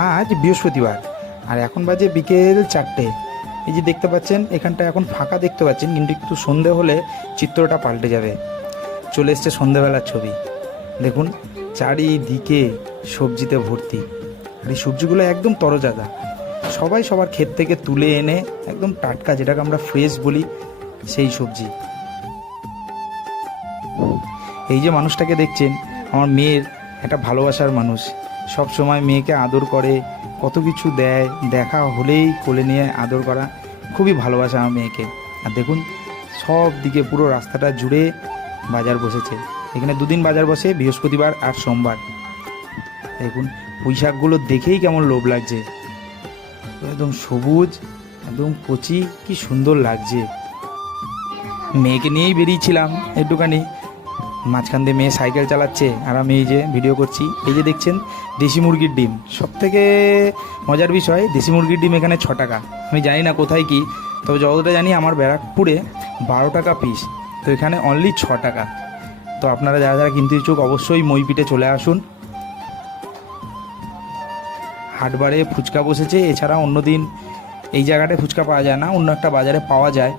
আজ বৃহস্পতিবার আর এখন বাজে বিকেল 4টে। এই যে দেখতে পাচ্ছেন এখানটা এখন ফাঁকা দেখতে পাচ্ছেন, কিন্তু একটু সন্ধে হলে চিত্রটা পাল্টে যাবে। চলে এসছে সন্ধেবেলার ছবি। দেখুন চারিদিকে সবজিতে ভর্তি, আর এই সবজিগুলো একদম তরতাজা, সবাই সবার ক্ষেত থেকে তুলে এনে একদম টাটকা, যেটাকে আমরা ফ্রেশ বলি, সেই সবজি। এই যে মানুষটাকে দেখছেন আমার মেয়ের একটা ভালোবাসার মানুষ, সব সময় মেয়েকে আদর করে, কত কিছু দেয়, দেখা হলেই কোলে নিয়ে আদর করা, খুবই ভালোবাসা আমার মেয়েকে। আর দেখুন সব দিকে পুরো রাস্তাটা জুড়ে বাজার বসেছে। এখানে দুদিন বাজার বসে, বৃহস্পতিবার আর সোমবার। দেখুন পুঁই শাকগুলো দেখেই কেমন লোভ লাগছে, একদম সবুজ, একদম কচি, কি সুন্দর লাগছে। মেয়েকে নিয়েই বেরিয়েছিলাম একটুখানি, মাঝখান দিয়ে মেয়ে সাইকেল চালাচ্ছে আর আমি এই যে ভিডিও করছি। এই যে দেখছেন দেশি মুরগির ডিম, সব থেকে মজার বিষয় দেশি মুরগির ডিম এখানে 6 টাকা। আমি জানি না কোথায় কি, তবে যতটা জানি আমার ব্যারাকপুরে 12 টাকা পিস, তো এখানে অনলি 6 টাকা। তো আপনারা যারা যারা কিনতে ইচ্ছুক অবশ্যই মইপিটে চলে আসুন। হাটবারে ফুচকা বসেছে, এছাড়া অন্য দিন এই জায়গাটায় ফুচকা পাওয়া যায় না, অন্য একটা বাজারে পাওয়া যায়।